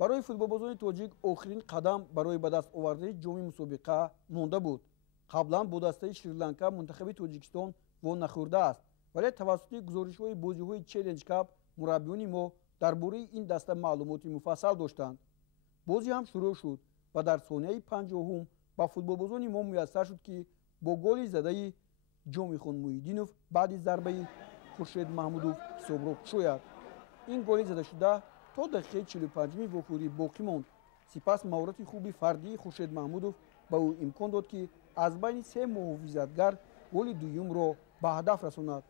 برای فوتبالبازان تاجیک آخرین قدم برای به دست آوردن جام مسابقه مانده بود. قبلا با دسته شریلانکا منتخب تاجیکستان وانخورده است، ولی توسط گزارش‌های بازی‌های چالش کاپ مربیان ما درباره این دسته معلومات مفصل داشتند. بازی هم شروع شد و در ثانیه 50 با فوتبالبازان ما میسر شد که با گل زده جامیخان محیدینوف بعد ضربه خورشید محمودوف سابق شد. این گل زده شده تا دقیقه 45 واخوری باقی ماند. سپس مهارت خوبی فردی خورشید محمودوف به او امکان داد که از بین سه محافظتگر گل دوم را به هدف رساند.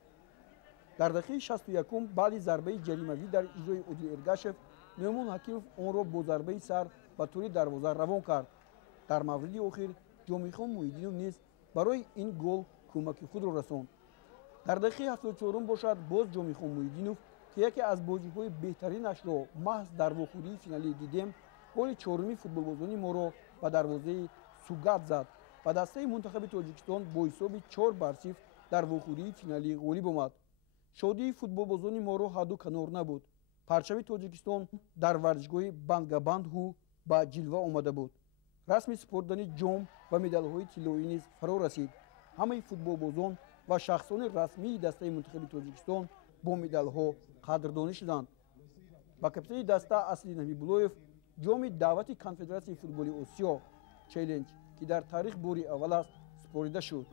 در دقیقه 61 بعد ضربه جریمه‌ای در اجرای عادل ارگاشف، نعمان حکیمов آن را با ضربه سر به طور دروازه روان کرد. در مورد آخر جامیخان محیدینوف نیز برای این گل کمک خود را رساند. در دقیقه 74 باشد باز جامیخان محیدینوف که یکی از بازی‌های بهترینش را محض در واخوری فینالی دیدیم، گل چهارمی فوتبالبازان ما را به دروازه سوگات زد و دسته منتخب تاجیکستان با حساب 4-0 در واخوری فینالی غالب آمد. شادی فوتبالبازان ما را حد و کنار نبود. پرچم تاجیکستان در ورزشگاه بندگابندهو به جلوه آمده بود. رسم سپردن جام و مدال‌های طلایی نیز فرا رسید. همه فوتبالبازان و شخصان رسمی دسته منتخب تاجیکستان با مدال‌ها قدردانی شدند. با کاپیتان دسته اصلی نبی‌بولویف جام دعوت کنفدراسیای فوتبال آسیا چالش که در تاریخ باری اول است سپرده شد.